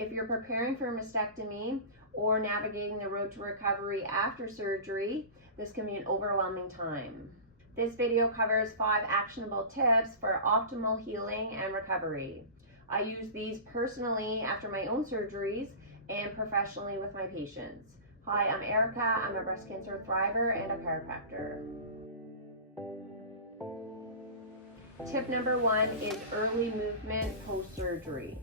If you're preparing for a mastectomy or navigating the road to recovery after surgery, this can be an overwhelming time. This video covers 5 actionable tips for optimal healing and recovery. I use these personally after my own surgeries and professionally with my patients. Hi, I'm Erica. I'm a breast cancer thriver and a chiropractor. Tip number 1 is early movement post-surgery.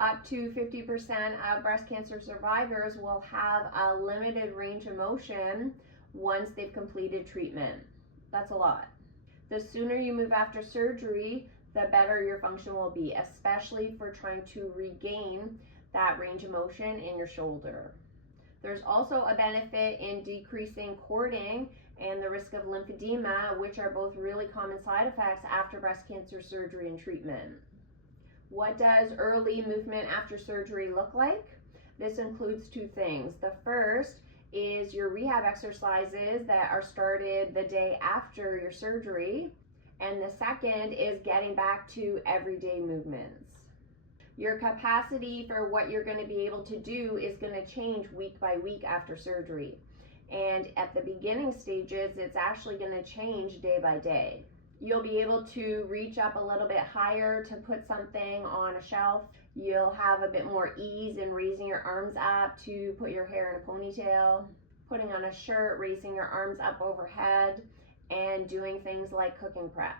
Up to 50% of breast cancer survivors will have a limited range of motion once they've completed treatment. That's a lot. The sooner you move after surgery, the better your function will be, especially for trying to regain that range of motion in your shoulder. There's also a benefit in decreasing cording and the risk of lymphedema, which are both really common side effects after breast cancer surgery and treatment. What does early movement after surgery look like? This includes 2 things. The first is your rehab exercises that are started the day after your surgery, and the second is getting back to everyday movements. Your capacity for what you're going to be able to do is going to change week by week after surgery. And at the beginning stages, it's actually going to change day by day. You'll be able to reach up a little bit higher to put something on a shelf. You'll have a bit more ease in raising your arms up to put your hair in a ponytail, putting on a shirt, raising your arms up overhead, and doing things like cooking prep.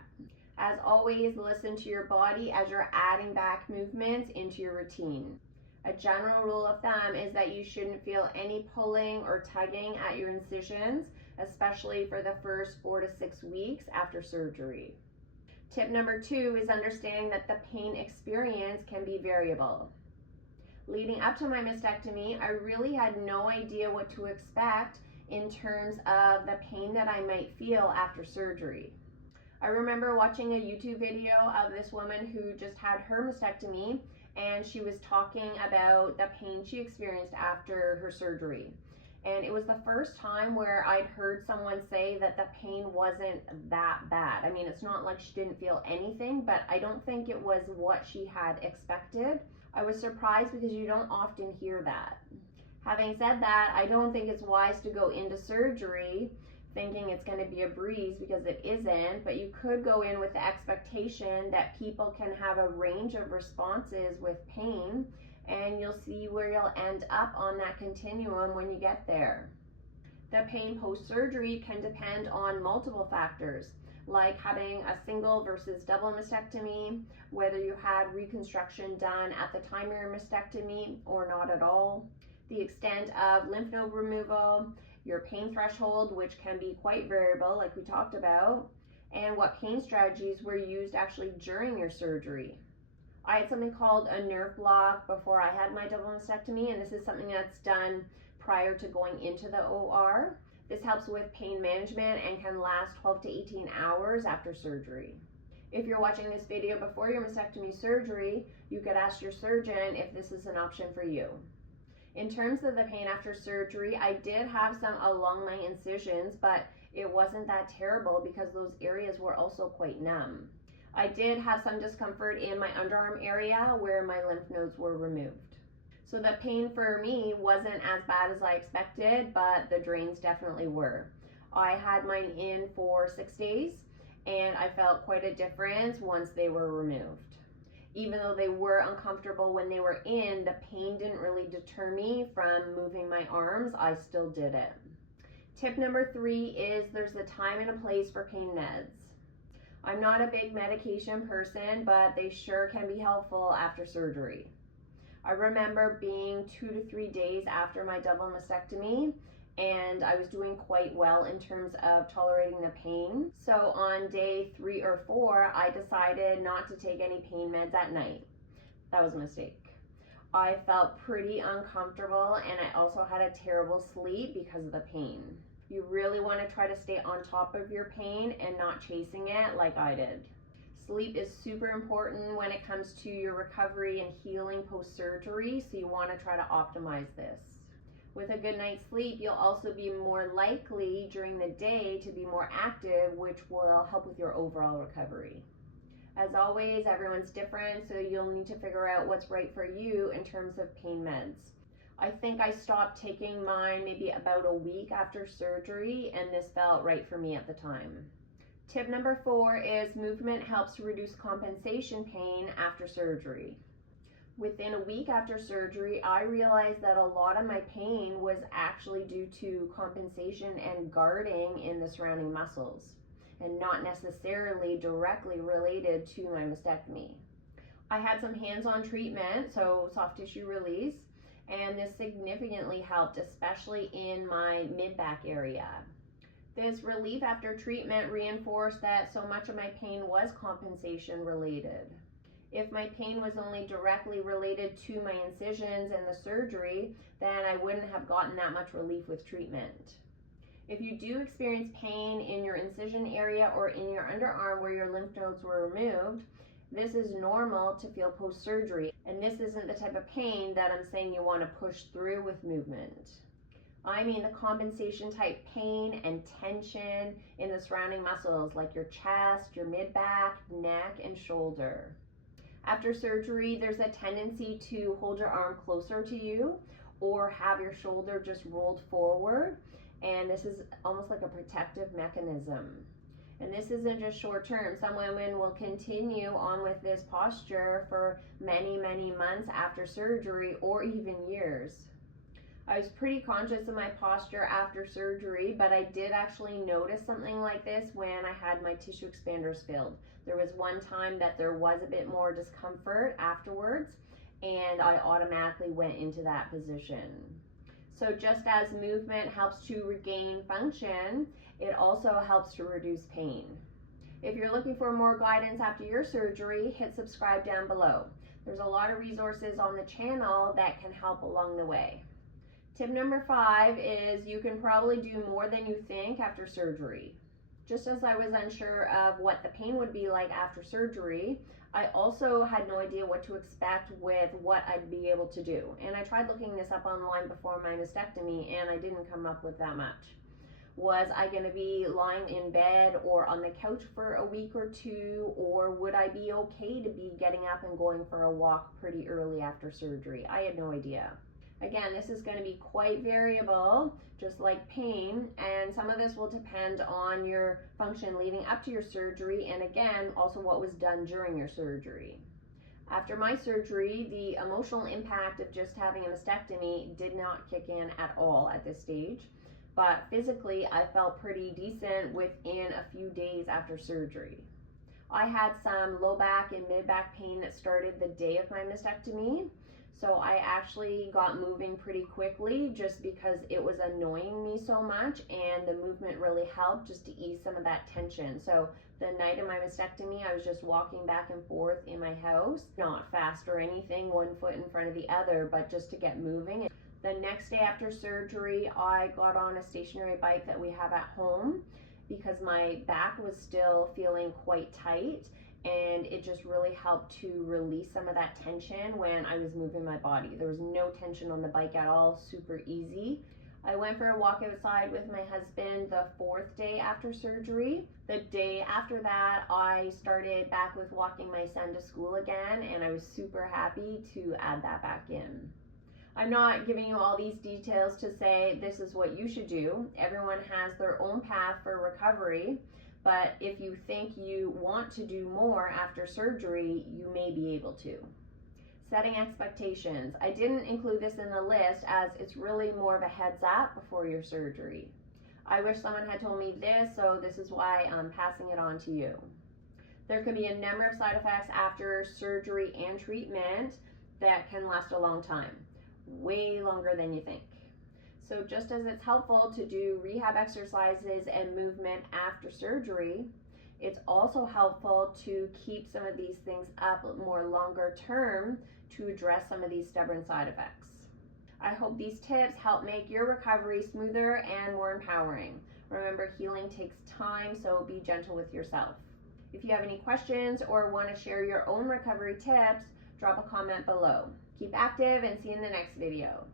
As always, listen to your body as you're adding back movements into your routine. A general rule of thumb is that you shouldn't feel any pulling or tugging at your incisions, especially for the first 4 to 6 weeks after surgery. Tip number 2 is understanding that the pain experience can be variable. Leading up to my mastectomy, I really had no idea what to expect in terms of the pain that I might feel after surgery. I remember watching a YouTube video of this woman who just had her mastectomy, and she was talking about the pain she experienced after her surgery. And it was the first time where I'd heard someone say that the pain wasn't that bad. I mean, it's not like she didn't feel anything, but I don't think it was what she had expected. I was surprised because you don't often hear that. Having said that, I don't think it's wise to go into surgery thinking it's going to be a breeze, because it isn't, but you could go in with the expectation that people can have a range of responses with pain, and you'll see where you'll end up on that continuum when you get there. The pain post-surgery can depend on multiple factors, like having a single versus double mastectomy, whether you had reconstruction done at the time of your mastectomy or not at all, the extent of lymph node removal, your pain threshold, which can be quite variable like we talked about, and what pain strategies were used actually during your surgery. I had something called a nerve block before I had my double mastectomy, and this is something that's done prior to going into the OR. This helps with pain management and can last 12 to 18 hours after surgery. If you're watching this video before your mastectomy surgery, you could ask your surgeon if this is an option for you. In terms of the pain after surgery, I did have some along my incisions, but it wasn't that terrible because those areas were also quite numb. I did have some discomfort in my underarm area where my lymph nodes were removed. So the pain for me wasn't as bad as I expected, but the drains definitely were. I had mine in for 6 days, and I felt quite a difference once they were removed. Even though they were uncomfortable when they were in, the pain didn't really deter me from moving my arms. I still did it. Tip number 3 is there's a time and a place for pain meds. I'm not a big medication person, but they sure can be helpful after surgery. I remember being 2 to 3 days after my double mastectomy, and I was doing quite well in terms of tolerating the pain. So on day 3 or 4, I decided not to take any pain meds at night. That was a mistake. I felt pretty uncomfortable, and I also had a terrible sleep because of the pain. You really want to try to stay on top of your pain and not chasing it like I did. Sleep is super important when it comes to your recovery and healing post-surgery, so you want to try to optimize this. With a good night's sleep, you'll also be more likely during the day to be more active, which will help with your overall recovery. As always, everyone's different, so you'll need to figure out what's right for you in terms of pain meds. I think I stopped taking mine maybe about a week after surgery, and this felt right for me at the time. Tip number 4 is movement helps to reduce compensation pain after surgery. Within a week after surgery, I realized that a lot of my pain was actually due to compensation and guarding in the surrounding muscles, and not necessarily directly related to my mastectomy. I had some hands-on treatment, so soft tissue release, and this significantly helped, especially in my mid-back area. This relief after treatment reinforced that so much of my pain was compensation related. If my pain was only directly related to my incisions and the surgery, then I wouldn't have gotten that much relief with treatment. If you do experience pain in your incision area or in your underarm where your lymph nodes were removed, this is normal to feel post-surgery, and this isn't the type of pain that I'm saying you want to push through with movement. I mean the compensation type pain and tension in the surrounding muscles like your chest, your mid-back, neck, and shoulder. After surgery, there's a tendency to hold your arm closer to you or have your shoulder just rolled forward, and this is almost like a protective mechanism. And this isn't just short term. Some women will continue on with this posture for many, many months after surgery or even years. I was pretty conscious of my posture after surgery, but I did actually notice something like this when I had my tissue expanders filled. There was one time that there was a bit more discomfort afterwards, and I automatically went into that position. So just as movement helps to regain function, it also helps to reduce pain. If you're looking for more guidance after your surgery, hit subscribe down below. There's a lot of resources on the channel that can help along the way. Tip number 5 is you can probably do more than you think after surgery. Just as I was unsure of what the pain would be like after surgery, I also had no idea what to expect with what I'd be able to do. And I tried looking this up online before my mastectomy, and I didn't come up with that much. Was I going to be lying in bed or on the couch for a week or two, or would I be okay to be getting up and going for a walk pretty early after surgery? I had no idea. Again, this is going to be quite variable, just like pain, and some of this will depend on your function leading up to your surgery, and again, also what was done during your surgery. After my surgery, the emotional impact of just having a mastectomy did not kick in at all at this stage, but physically I felt pretty decent within a few days after surgery. I had some low back and mid back pain that started the day of my mastectomy. So I actually got moving pretty quickly just because it was annoying me so much, and the movement really helped just to ease some of that tension. So the night of my mastectomy, I was just walking back and forth in my house, not fast or anything, one foot in front of the other, but just to get moving. The next day after surgery, I got on a stationary bike that we have at home because my back was still feeling quite tight, and it just really helped to release some of that tension when I was moving my body. There was no tension on the bike at all, super easy. I went for a walk outside with my husband the 4th day after surgery. The day after that, I started back with walking my son to school again, and I was super happy to add that back in. I'm not giving you all these details to say this is what you should do. Everyone has their own path for recovery. But if you think you want to do more after surgery, you may be able to. Setting expectations. I didn't include this in the list as it's really more of a heads up before your surgery. I wish someone had told me this, so this is why I'm passing it on to you. There can be a number of side effects after surgery and treatment that can last a long time, way longer than you think. So just as it's helpful to do rehab exercises and movement after surgery, it's also helpful to keep some of these things up more longer term to address some of these stubborn side effects. I hope these tips help make your recovery smoother and more empowering. Remember, healing takes time, so be gentle with yourself. If you have any questions or want to share your own recovery tips, drop a comment below. Keep active and see you in the next video.